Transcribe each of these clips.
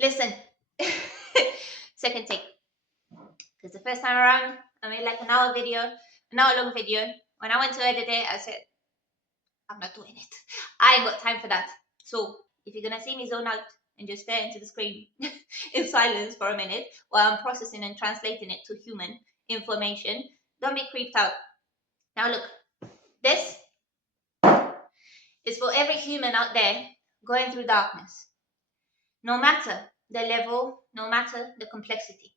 Listen, second take. Because the first time around, I made like an hour video, an hour long video. When I went to edit it, I said, I'm not doing it. I ain't got time for that. So if you're gonna see me zone out and just stare into the screen in silence for a minute while I'm processing and translating it to human information, don't be creeped out. Now look, this is for every human out there going through darkness. No matter the level, no matter the complexity.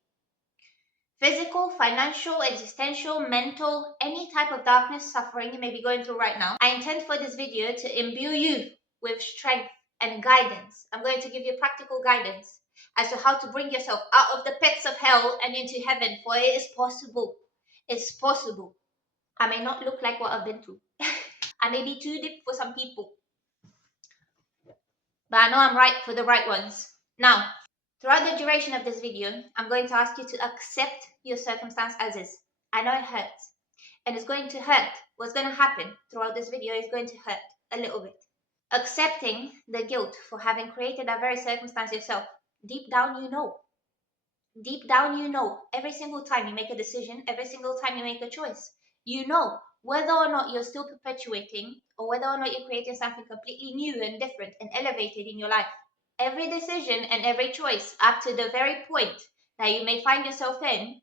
Physical, financial, existential, mental, any type of darkness, suffering you may be going through right now. I intend for this video to imbue you with strength and guidance. I'm going to give you practical guidance as to how to bring yourself out of the pits of hell and into heaven, for it is possible. It's possible. I may not look like what I've been through. I may be too deep for some people, but I know I'm right for the right ones. Now, throughout the duration of this video, I'm going to ask you to accept your circumstance as is. I know it hurts, and it's going to hurt. What's going to happen throughout this video is going to hurt a little bit. Accepting the guilt for having created that very circumstance yourself. Deep down, you know. Deep down, you know. Every single time you make a decision, every single time you make a choice, you know whether or not you're still perpetuating or whether or not you're creating something completely new and different and elevated in your life. Every decision and every choice up to the very point that you may find yourself in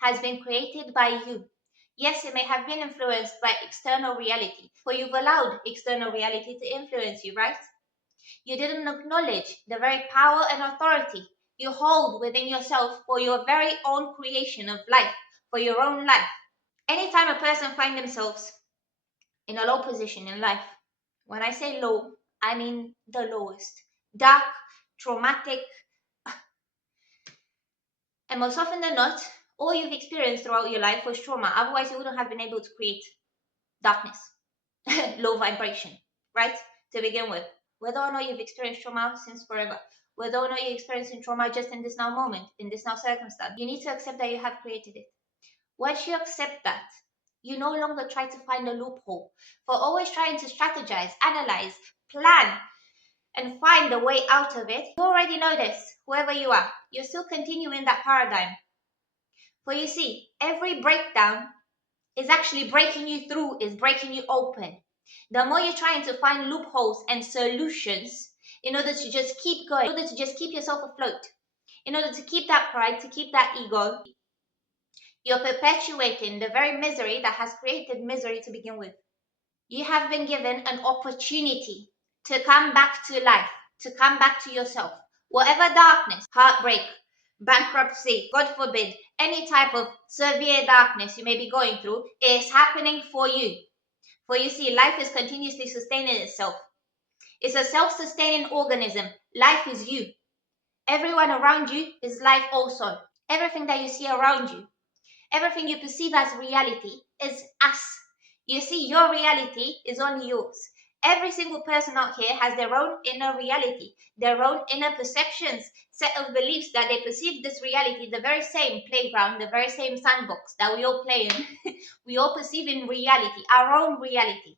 has been created by you. Yes, it may have been influenced by external reality, for you've allowed external reality to influence you, right? You didn't acknowledge the very power and authority you hold within yourself for your very own creation of life, for your own life. Anytime a person finds themselves in a low position in life, when I say low, I mean the lowest, dark, traumatic, and most often than not, all you've experienced throughout your life was trauma. Otherwise, you wouldn't have been able to create darkness, low vibration, right? To begin with, whether or not you've experienced trauma since forever, whether or not you're experiencing trauma just in this now moment, in this now circumstance, you need to accept that you have created it. Once you accept that, you no longer try to find a loophole for always trying to strategize, analyze, plan, and find a way out of it. You already know this, whoever you are. You're still continuing that paradigm. For you see, every breakdown is actually breaking you through, is breaking you open. The more you're trying to find loopholes and solutions in order to just keep going, in order to just keep yourself afloat, in order to keep that pride, to keep that ego, you're perpetuating the very misery that has created misery to begin with. You have been given an opportunity to come back to life, to come back to yourself. Whatever darkness, heartbreak, bankruptcy, God forbid, any type of severe darkness you may be going through is happening for you. For you see, life is continuously sustaining itself. It's a self-sustaining organism. Life is you. Everyone around you is life also. Everything that you see around you, everything you perceive as reality is us. You see, your reality is only yours. Every single person out here has their own inner reality, their own inner perceptions, set of beliefs that they perceive this reality, the very same playground, the very same sandbox that we all play in. We all perceive in reality, our own reality.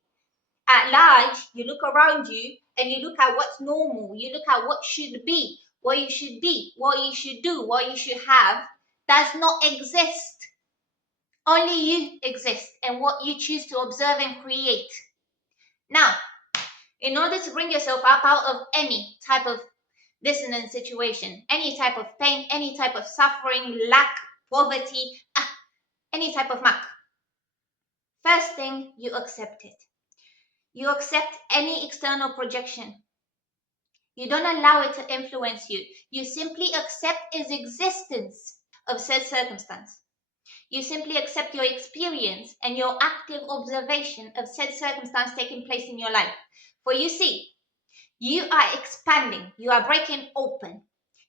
At large, you look around you and you look at what's normal, you look at what should be, what you should be, what you should do, what you should have, does not exist. Only you exist and what you choose to observe and create. Now, in order to bring yourself up out of any type of dissonant situation, any type of pain, any type of suffering, lack, poverty, any type of muck, first thing, you accept it. You accept any external projection. You don't allow it to influence you. You simply accept its existence of said circumstance. You simply accept your experience and your active observation of said circumstance taking place in your life. For you see, you are expanding, you are breaking open.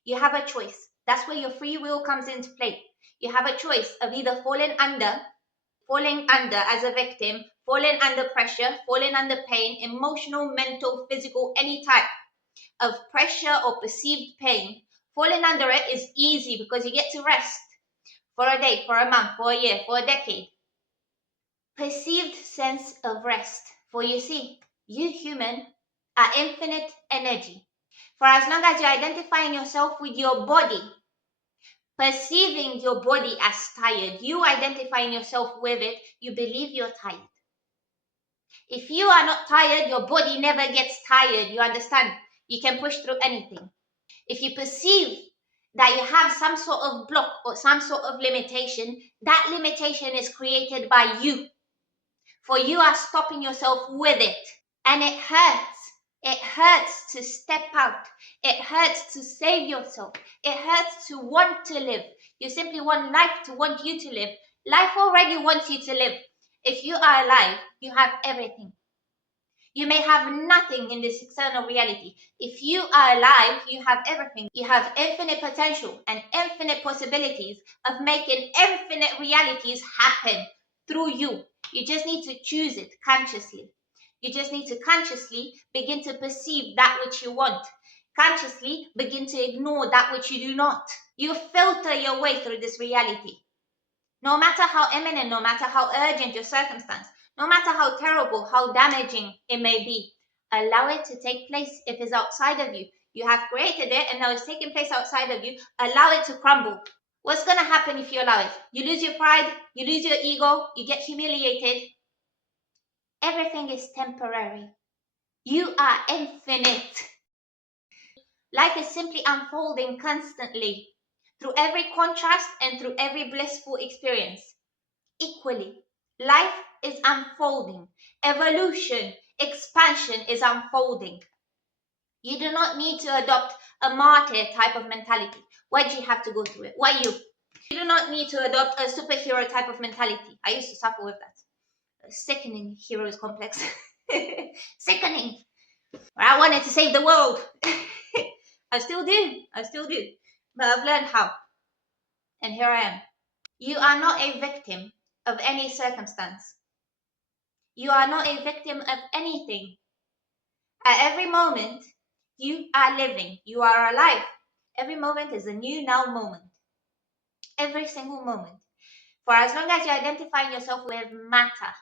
You have a choice. That's where your free will comes into play. You have a choice of either falling under as a victim, falling under pressure, falling under pain, emotional, mental, physical, any type of pressure or perceived pain. Falling under it is easy because you get to rest for a day, for a month, for a year, for a decade. Perceived sense of rest. For you see, you human are infinite energy. For as long as you're identifying yourself with your body, perceiving your body as tired, you identifying yourself with it, you believe you're tired. If you are not tired, your body never gets tired. You understand? You can push through anything. If you perceive that you have some sort of block or some sort of limitation, that limitation is created by you. For you are stopping yourself with it. And it hurts. It hurts to step out. It hurts to save yourself. It hurts to want to live. You simply want life to want you to live. Life already wants you to live. If you are alive, you have everything. You may have nothing in this external reality. If you are alive, you have everything. You have infinite potential and infinite possibilities of making infinite realities happen through you. You just need to choose it consciously. You just need to consciously begin to perceive that which you want. Consciously begin to ignore that which you do not. You filter your way through this reality. No matter how imminent, no matter how urgent your circumstance, no matter how terrible, how damaging it may be, allow it to take place if it's outside of you. You have created it and now it's taking place outside of you. Allow it to crumble. What's going to happen if you allow it? You lose your pride, you lose your ego, you get humiliated. Everything is temporary. You are infinite. Life is simply unfolding constantly through every contrast and through every blissful experience. Equally, life is unfolding. Evolution, expansion is unfolding. You do not need to adopt a martyr type of mentality. Why do you have to go through it? Why you? You do not need to adopt a superhero type of mentality. I used to suffer with that. A sickening heroes complex. Sickening. I wanted to save the world. I still do. But I've learned how. And here I am. You are not a victim of any circumstance. You are not a victim of anything. At every moment, you are living. You are alive. Every moment is a new now moment. Every single moment. For as long as you're identifying yourself with matter,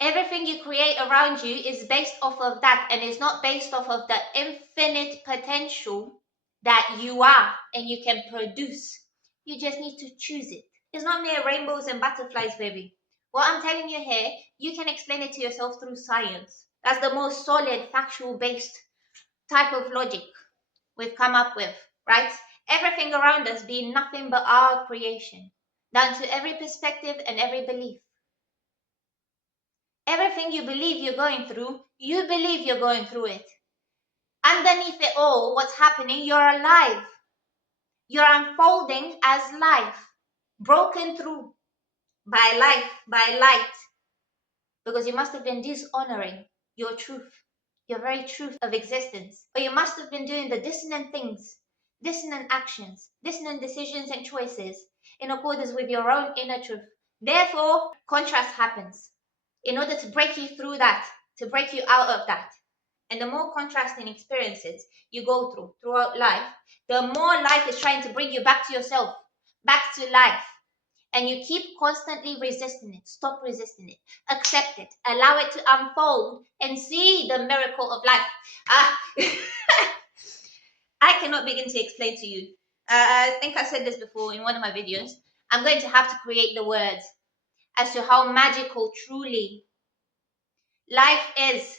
everything you create around you is based off of that and is not based off of the infinite potential that you are and you can produce. You just need to choose it. It's not mere rainbows and butterflies, baby. What I'm telling you here, you can explain it to yourself through science. That's the most solid, factual based type of logic we've come up with, right? Everything around us being nothing but our creation, down to every perspective and every belief. Everything you believe you're going through, you believe you're going through it. Underneath it all, what's happening? You're alive. You're unfolding as life, broken through by life, by light. Because you must have been dishonoring your truth, your very truth of existence. Or you must have been doing the dissonant things, dissonant actions, dissonant decisions and choices in accordance with your own inner truth. Therefore, contrast happens in order to break you through that, to break you out of that. And the more contrasting experiences you go through throughout life, the more life is trying to bring you back to yourself, back to life. And you keep constantly resisting it. Stop resisting it. Accept it. Allow it to unfold and see the miracle of life. I cannot begin to explain to you. I think I said this before in one of my videos. I'm going to have to create the words as to how magical truly life is.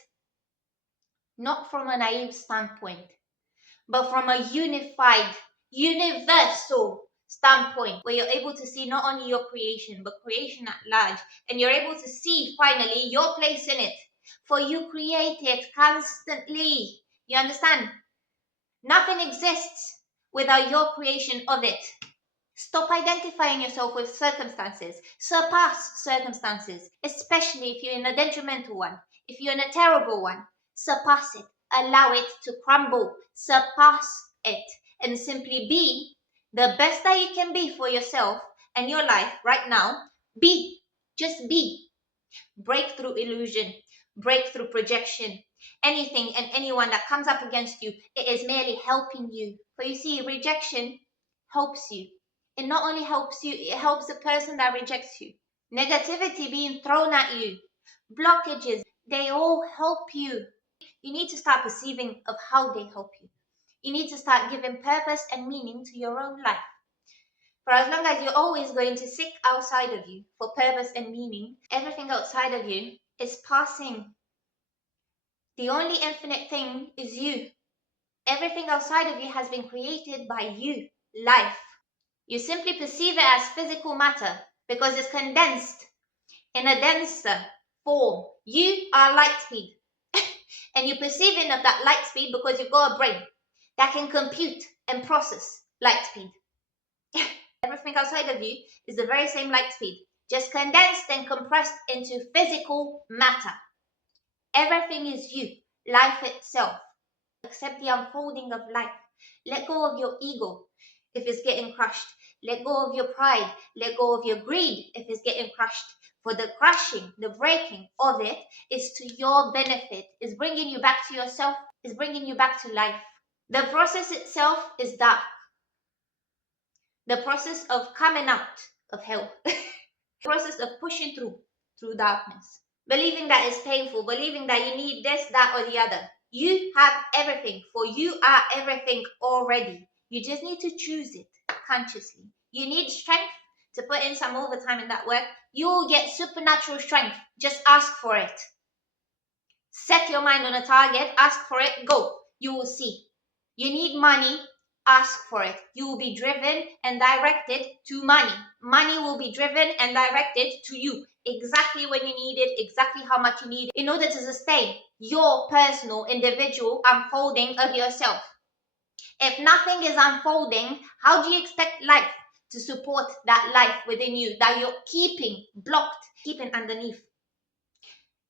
Not from a naive standpoint, but from a unified, universal standpoint where you're able to see not only your creation, but creation at large. And you're able to see finally your place in it. For you create it constantly. You understand? Nothing exists without your creation of it. Stop identifying yourself with circumstances. Surpass circumstances, especially if you're in a detrimental one. If you're in a terrible one, surpass it. Allow it to crumble. Surpass it. And simply be the best that you can be for yourself and your life right now. Be. Just be. Break through illusion. Break through projection. Anything and anyone that comes up against you, it is merely helping you. For you see, rejection helps you. It not only helps you, it helps the person that rejects you. Negativity being thrown at you, blockages, they all help you. You need to start perceiving of how they help you. You need to start giving purpose and meaning to your own life. For as long as you're always going to seek outside of you for purpose and meaning, everything outside of you is passing. The only infinite thing is you. Everything outside of you has been created by you, life. You simply perceive it as physical matter because it's condensed in a denser form. You are light speed. And you perceive it of that light speed because you've got a brain that can compute and process light speed. Everything outside of you is the very same light speed, just condensed and compressed into physical matter. Everything is you, life itself. Accept the unfolding of life. Let go of your ego if it's getting crushed. Let go of your pride. Let go of your greed if it's getting crushed. For the crushing, the breaking of it is to your benefit, is bringing you back to yourself, is bringing you back to life. The process itself is dark. The process of coming out of hell. The process of pushing through darkness. Believing that it's painful, believing that you need this, that, or the other. You have everything, for you are everything already. You just need to choose it consciously. You need strength to put in some overtime in that work. You will get supernatural strength. Just ask for it. Set your mind on a target, ask for it, go. You will see. You need money, ask for it. You will be driven and directed to money. Money will be driven and directed to you. Exactly when you need it, exactly how much you need it, in order to sustain your personal, individual unfolding of yourself. If nothing is unfolding, how do you expect life to support that life within you that you're keeping blocked, keeping underneath?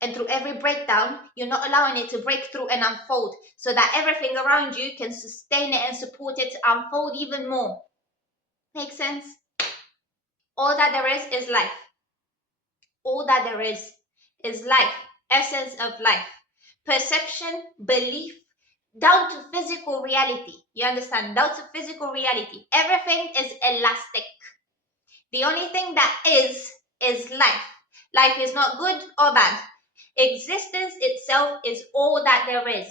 And through every breakdown, you're not allowing it to break through and unfold so that everything around you can sustain it and support it to unfold even more. Make sense? All that there is life. All that there is life, essence of life, perception, belief, down to physical reality. You understand? Down to physical reality. Everything is elastic. The only thing that is life. Life is not good or bad. Existence itself is all that there is.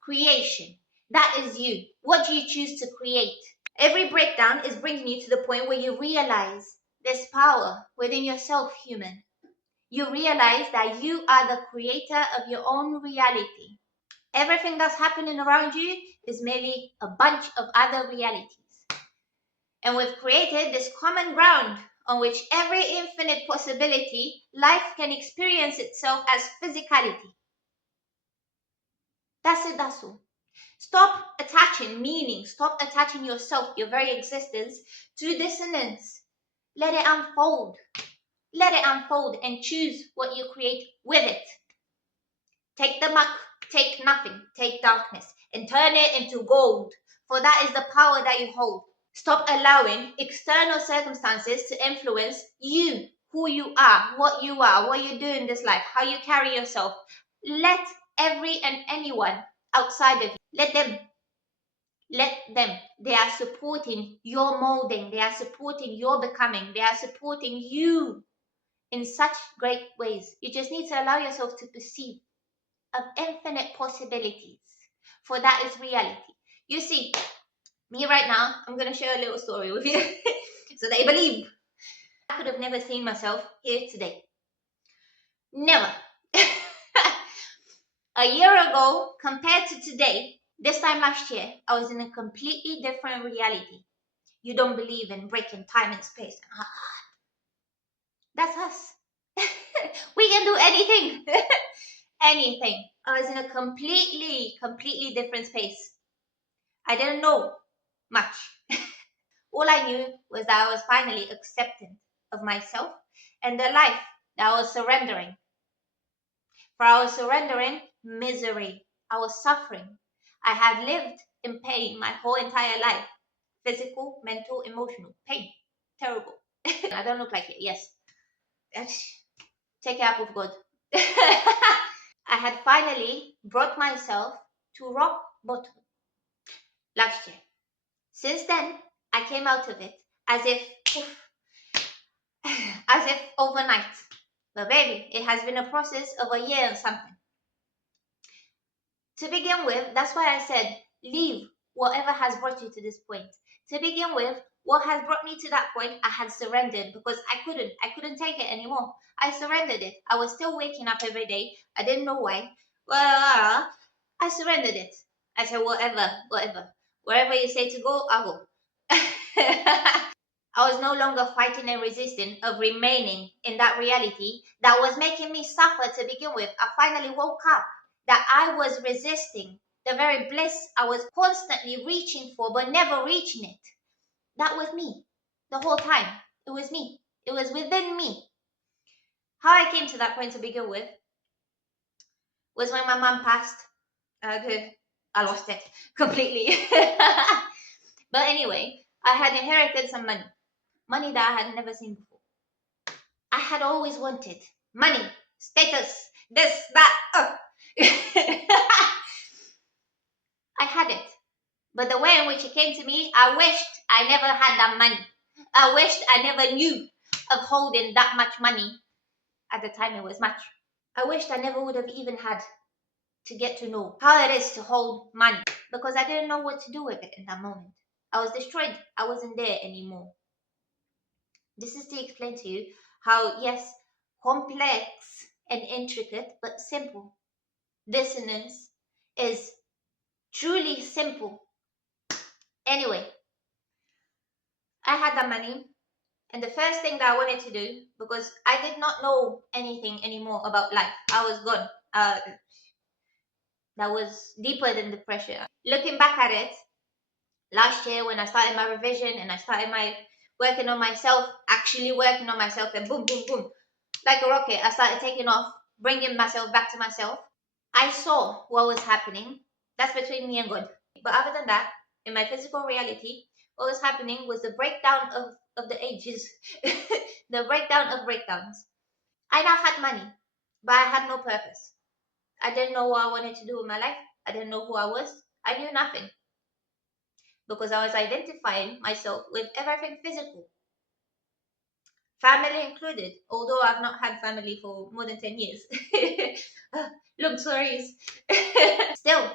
Creation. That is you. What do you choose to create? Every breakdown is bringing you to the point where you realize there's power within yourself, human. You realize that you are the creator of your own reality. Everything that's happening around you is merely a bunch of other realities. And we've created this common ground on which every infinite possibility, life can experience itself as physicality. That's it, that's all. Stop attaching meaning, stop attaching yourself, your very existence, to dissonance. Let it unfold. Let it unfold and choose what you create with it. Take the muck, take nothing, take darkness, and turn it into gold, for that is the power that you hold. Stop allowing external circumstances to influence you, who you are, what you do in this life, how you carry yourself. Let every and anyone outside of you, let them. They are supporting your molding. They are supporting your becoming. They are supporting you in such great ways. You just need to allow yourself to perceive of infinite possibilities, for that is reality. You see, me right now, I'm going to share a little story with you so that you believe. I could have never seen myself here today. Never. A year ago, compared to today, this time last year, I was in a completely different reality. You don't believe in breaking time and space. That's us. We can do anything. Anything. I was in a completely different space. I didn't know much. All I knew was that I was finally accepting of myself and the life that I was surrendering. For I was surrendering misery. I was suffering. I had lived in pain my whole entire life. Physical, mental, emotional. Pain. Terrible. I don't look like it, yes. Take it up with God. I had finally brought myself to rock bottom last year. Since then, I came out of it as if overnight. But baby, it has been a process of a year and something. To begin with, that's why I said, leave whatever has brought you to this point. To begin with, what has brought me to that point, I had surrendered because I couldn't take it anymore. I surrendered it. I was still waking up every day. I didn't know why. Well, I surrendered it. I said, whatever, whatever. Wherever you say to go, I'll go. I was no longer fighting and resisting of remaining in that reality that was making me suffer to begin with. I finally woke up that I was resisting the very bliss I was constantly reaching for but never reaching it. That was me the whole time. It was me. It was within me. How I came to that point to begin with was when my mom passed. I lost it completely. But anyway, I had inherited some money. Money that I had never seen before. I had always wanted money, status, this, that. I had it. But the way in which it came to me, I wished I never had that money. I wished I never knew of holding that much money. At the time, it was much. I wished I never would have even had to get to know how it is to hold money because I didn't know what to do with it in that moment. I was destroyed. I wasn't there anymore. This is to explain to you how, yes, complex and intricate, but simple. Dissonance is truly simple. Anyway, I had that money, and the first thing that I wanted to do, because I did not know anything anymore about life, I was gone. That was deeper than depression. Looking back at it, last year when I started my revision and I started my working on myself, actually working on myself, and boom, boom, boom, like a rocket, I started taking off, bringing myself back to myself. I saw what was happening. That's between me and God. But other than that, in my physical reality, what was happening was the breakdown of the ages, the breakdown of breakdowns. I now had money, but I had no purpose. I didn't know what I wanted to do with my life. I didn't know who I was. I knew nothing because I was identifying myself with everything physical, family included, although I've not had family for more than 10 years. Long stories. Still,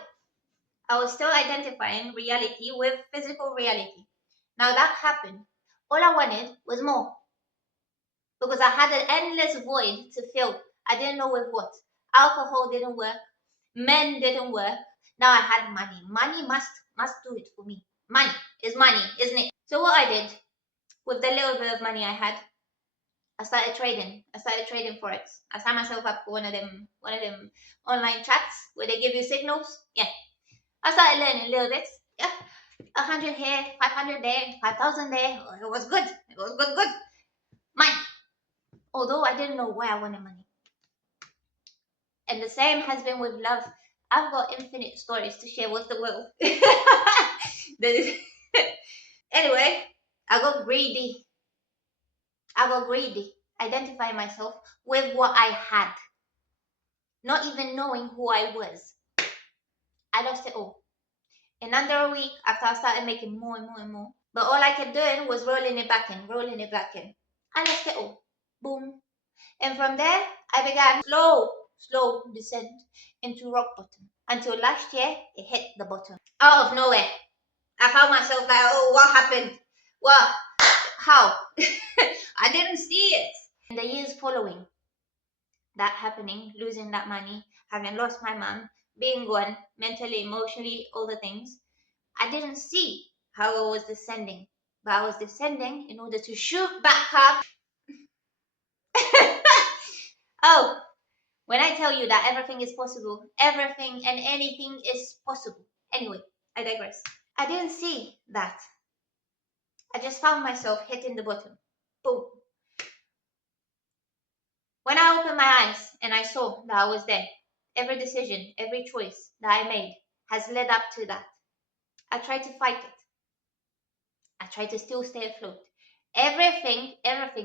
I was still identifying reality with physical reality. Now that happened. All I wanted was more because I had an endless void to fill. I didn't know with what. Alcohol didn't work. Men didn't work. Now I had money. Money must do it for me. Money is money, isn't it? So what I did with the little bit of money I had, I started trading. I started trading forex. I signed myself up for one of them online chats where they give you signals. Yeah, I started learning little bits. Yeah, 100 here, 500 there, 5,000 there. It was good. It was good, good. Money. Although I didn't know why I wanted money. And the same has been with love. I've got infinite stories to share with the world. Anyway, I got greedy. I got greedy. Identify myself with what I had, not even knowing who I was. I lost it all. In under a week, after I started making more and more and more, but all I kept doing was rolling it back in, rolling it back in. I lost it all. Boom. And from there, I began slow descent into rock bottom. Until last year, it hit the bottom. Out of nowhere, I found myself like, oh, what happened? What? How? I didn't see it. In the years following that happening, losing that money, having lost my mom, being gone, mentally, emotionally, all the things, I didn't see how I was descending. But I was descending in order to shoot back up. Oh, when I tell you that everything is possible, everything and anything is possible. Anyway, I digress. I didn't see that. I just found myself hitting the bottom. Boom. When I opened my eyes and I saw that I was there, every decision, every choice that I made has led up to that. I tried to fight it. I tried to still stay afloat. Everything,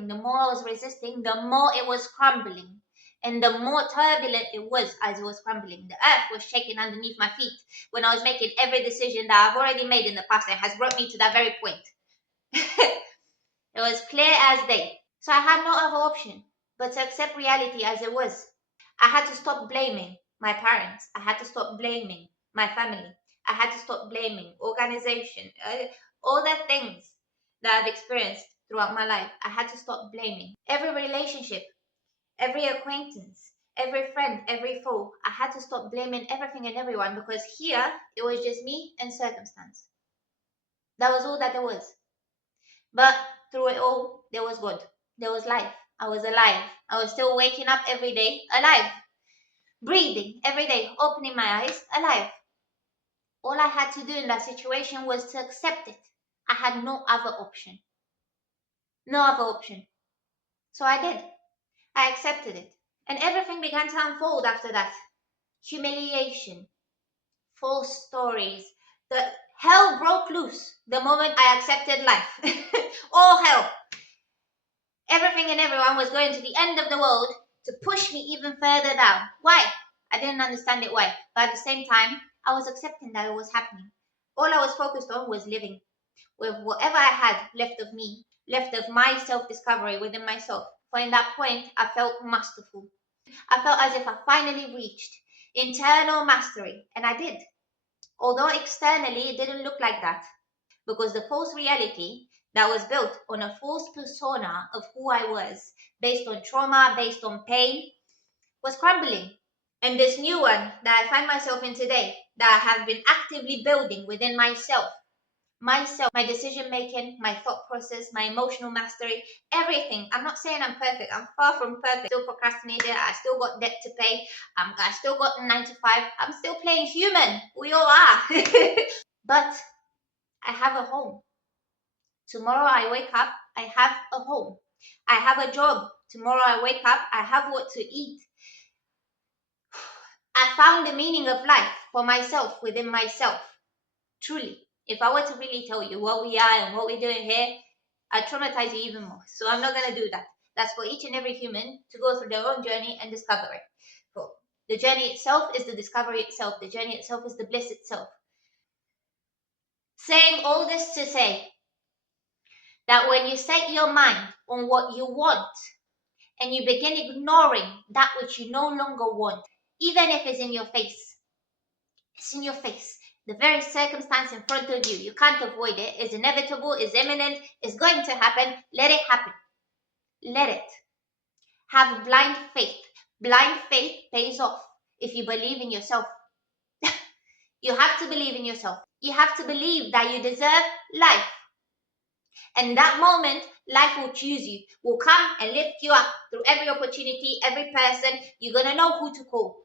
the more I was resisting, the more it was crumbling. And the more turbulent it was as it was crumbling. The earth was shaking underneath my feet when I was making every decision that I've already made in the past and has brought me to that very point. It was clear as day. So I had no other option but to accept reality as it was. I had to stop blaming my parents. I had to stop blaming my family. I had to stop blaming organization, all the things that I've experienced throughout my life. I had to stop blaming every relationship, every acquaintance, every friend, every foe. I had to stop blaming everything and everyone, because here it was just me and circumstance. That was all that there was. But through it all, there was God. There was life. I was alive. I was still waking up every day, alive. Breathing every day, opening my eyes, alive. All I had to do in that situation was to accept it. I had no other option. No other option. So I did. I accepted it. And everything began to unfold after that. Humiliation, false stories. The hell broke loose the moment I accepted life. All hell. Everything and everyone was going to the end of the world to push me even further down. Why? I didn't understand it why. But at the same time, I was accepting that it was happening. All I was focused on was living with whatever I had left of me, left of my self-discovery within myself. For in that point, I felt masterful. I felt as if I finally reached internal mastery, and I did. Although externally it didn't look like that, because the false reality that was built on a false persona of who I was, based on trauma, based on pain, was crumbling. And this new one that I find myself in today, that I have been actively building within myself, my decision making, my thought process, my emotional mastery, everything. I'm not saying I'm perfect. I'm far from perfect. Still procrastinating. I still got debt to pay. I still got 9 to 5. I'm still playing human. We all are. But I have a home. Tomorrow I wake up, I have a home. I have a job. Tomorrow I wake up, I have what to eat. I found the meaning of life for myself within myself. Truly. If I were to really tell you what we are and what we're doing here, I'd traumatize you even more. So I'm not going to do that. That's for each and every human to go through their own journey and discover it. Cool. The journey itself is the discovery itself. The journey itself is the bliss itself. Saying all this to say that when you set your mind on what you want and you begin ignoring that which you no longer want, even if it's in your face, it's in your face. The very circumstance in front of you, you can't avoid it. It's inevitable, it's imminent, it's going to happen. Let it happen. Let it. Have blind faith. Blind faith pays off if you believe in yourself. You have to believe in yourself. You have to believe that you deserve life. And that moment, life will choose you, will come and lift you up through every opportunity, every person. You're going to know who to call.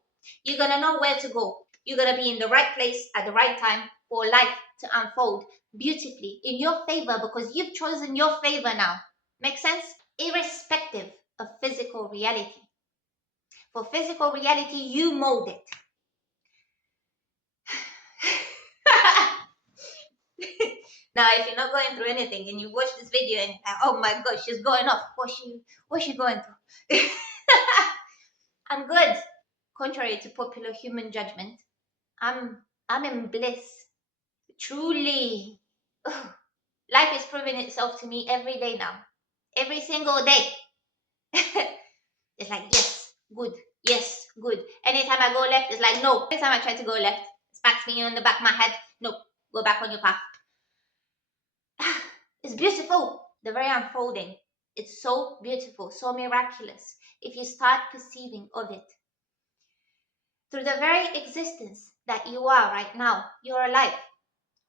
You're going to know where to go. You're going to be in the right place at the right time for life to unfold beautifully in your favor, because you've chosen your favor now. Make sense? Irrespective of physical reality. For physical reality, you mold it. Now, if you're not going through anything and you watch this video and oh my gosh, she's going off. What's she going through? I'm good. Contrary to popular human judgment, I'm in bliss. Truly. Ugh. Life is proving itself to me every day now. Every single day. It's like, yes, good. Yes, good. Anytime I go left, it's like, no. Anytime I try to go left, it smacks me on the back of my head. No, go back on your path. It's beautiful. The very unfolding. It's so beautiful, so miraculous. If you start perceiving of it. Through the very existence that you are right now, you're alive.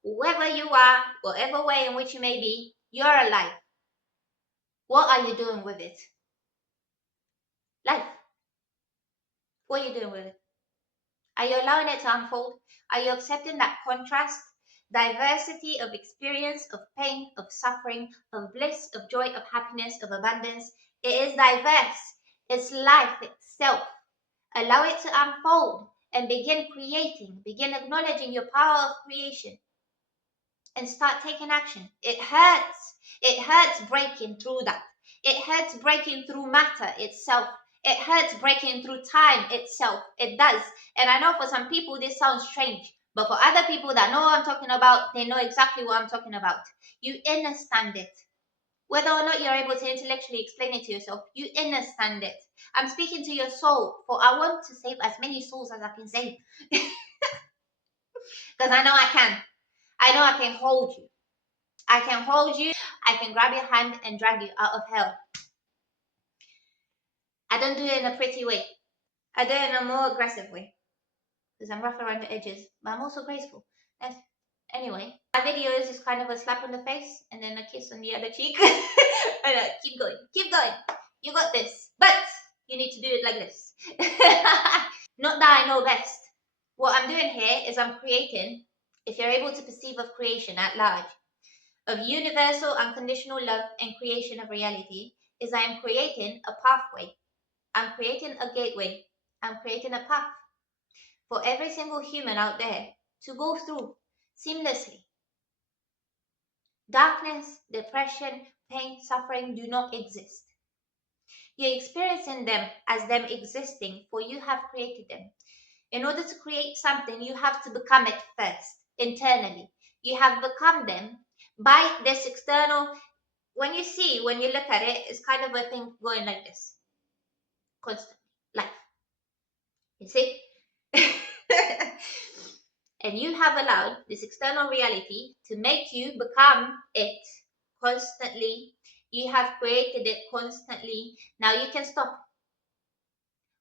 Whoever you are, whatever way in which you may be, you're alive. What are you doing with it? Life. What are you doing with it? Are you allowing it to unfold? Are you accepting that contrast, diversity of experience, of pain, of suffering, of bliss, of joy, of happiness, of abundance? It is diverse. It's life itself. Allow it to unfold and begin creating, begin acknowledging your power of creation and start taking action. It hurts. It hurts breaking through that. It hurts breaking through matter itself. It hurts breaking through time itself. It does. And I know for some people this sounds strange, but for other people that know what I'm talking about, they know exactly what I'm talking about. You understand it. Whether or not you're able to intellectually explain it to yourself, you understand it. I'm speaking to your soul, for I want to save as many souls as I can save. Because I know I can. I know I can hold you. I can hold you. I can grab your hand and drag you out of hell. I don't do it in a pretty way. I do it in a more aggressive way. Because I'm rough around the edges. But I'm also graceful. Anyway, my videos is kind of a slap on the face and then a kiss on the other cheek. And keep going. Keep going. You got this. But you need to do it like this. Not that I know best. What I'm doing here is I'm creating, if you're able to perceive of creation at large, of universal unconditional love and creation of reality, is I am creating a pathway. I'm creating a gateway. I'm creating a path for every single human out there to go through seamlessly. Darkness, depression, pain, suffering do not exist. You're experiencing them as them existing, for you have created them. In order to create something, you have to become it first, internally. You have become them by this external. When you look at it, it's kind of a thing going like this. Constantly. Life. You see? And you have allowed this external reality to make you become it constantly. You have created it constantly. Now you can stop.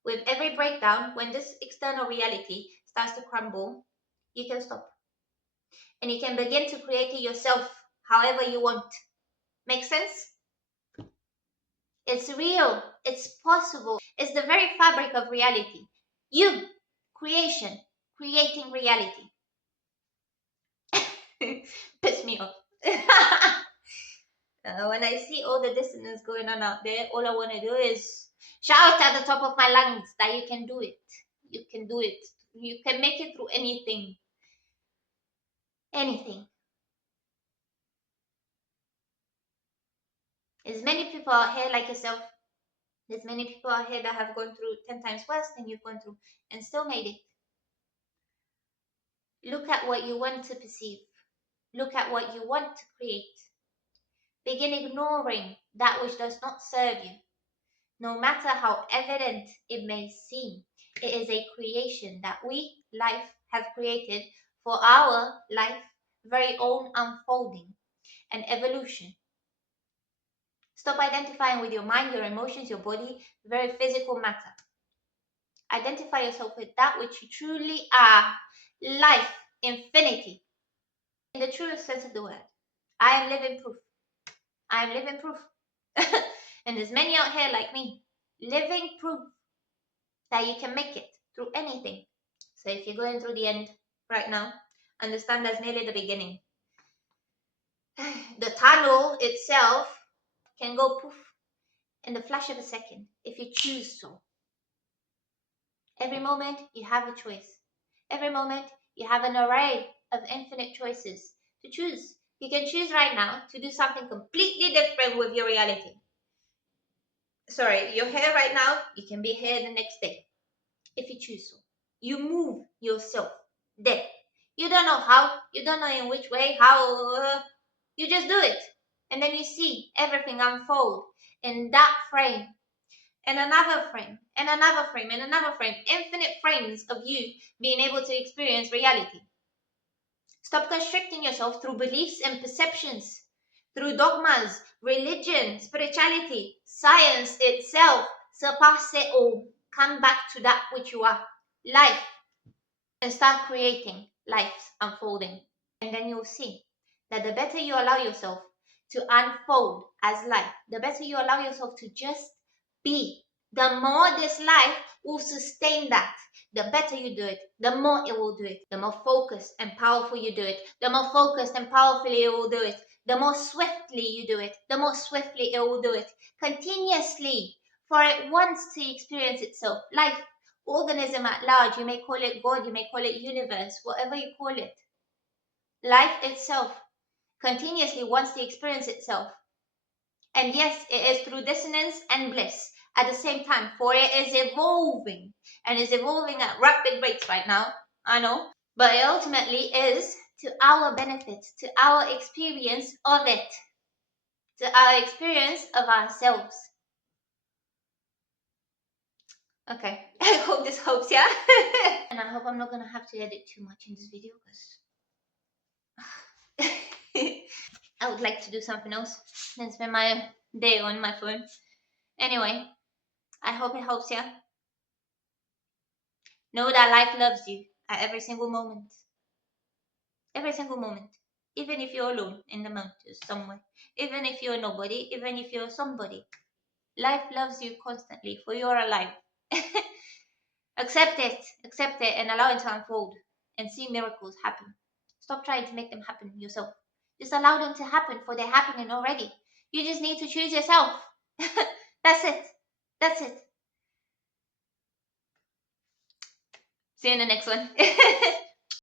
With every breakdown, when this external reality starts to crumble, you can stop. And you can begin to create it yourself however you want. Make sense? It's real. It's possible. It's the very fabric of reality. You, creation, creating reality. Piss me off. When I see all the dissonance going on out there, all I want to do is shout at the top of my lungs that you can do it. You can do it. You can make it through anything. Anything. There's many people out here like yourself. There's many people out here that have gone through 10 times worse than you've gone through and still made it. Look at what you want to perceive. Look at what you want to create. Begin ignoring that which does not serve you. No matter how evident it may seem, it is a creation that we, life, have created for our life, very own unfolding and evolution. Stop identifying with your mind, your emotions, your body, very physical matter. Identify yourself with that which you truly are, life, infinity. In the truest sense of the word, I am living proof. I am living proof. And there's many out here like me, living proof that you can make it through anything. So if you're going through the end right now, understand that's merely the beginning. The tunnel itself can go poof in the flash of a second if you choose so. Every moment you have a choice. Every moment you have an array of infinite choices to choose. You can choose right now to do something completely different with your reality. Sorry, you're here right now, you can be here the next day if you choose so. You move yourself there. You don't know how, you don't know in which way, how, you just do it. And then you see everything unfold in that frame, and another frame, and another frame, and another frame. Infinite frames of you being able to experience reality. Stop constricting yourself through beliefs and perceptions, through dogmas, religion, spirituality, science itself. Surpass it all. Come back to that which you are, life, and start creating lives unfolding. And then you'll see that the better you allow yourself to unfold as life, the better you allow yourself to just be, the more this life will sustain that. The better you do it, the more it will do it. The more focused and powerful you do it, the more focused and powerfully it will do it. The more swiftly you do it, the more swiftly it will do it. Continuously, for it wants to experience itself. Life, organism at large, you may call it God, you may call it universe, whatever you call it. Life itself continuously wants to experience itself. And yes, it is through dissonance and bliss at the same time, for it is evolving and is evolving at rapid rates right now. I know, but it ultimately is to our benefit, to our experience of it, to our experience of ourselves. Okay. I hope this helps, yeah? And I hope I'm not gonna have to edit too much in this video because I would like to do something else than spend my day on my phone. Anyway, I hope it helps, yeah? Know that life loves you at every single moment. Every single moment. Even if you're alone in the mountains somewhere. Even if you're nobody. Even if you're somebody. Life loves you constantly, for you're alive. Accept it, and allow it to unfold and see miracles happen. Stop trying to make them happen yourself. Just allow them to happen, for they're happening already. You just need to choose yourself. That's it. That's it. See you in the next one.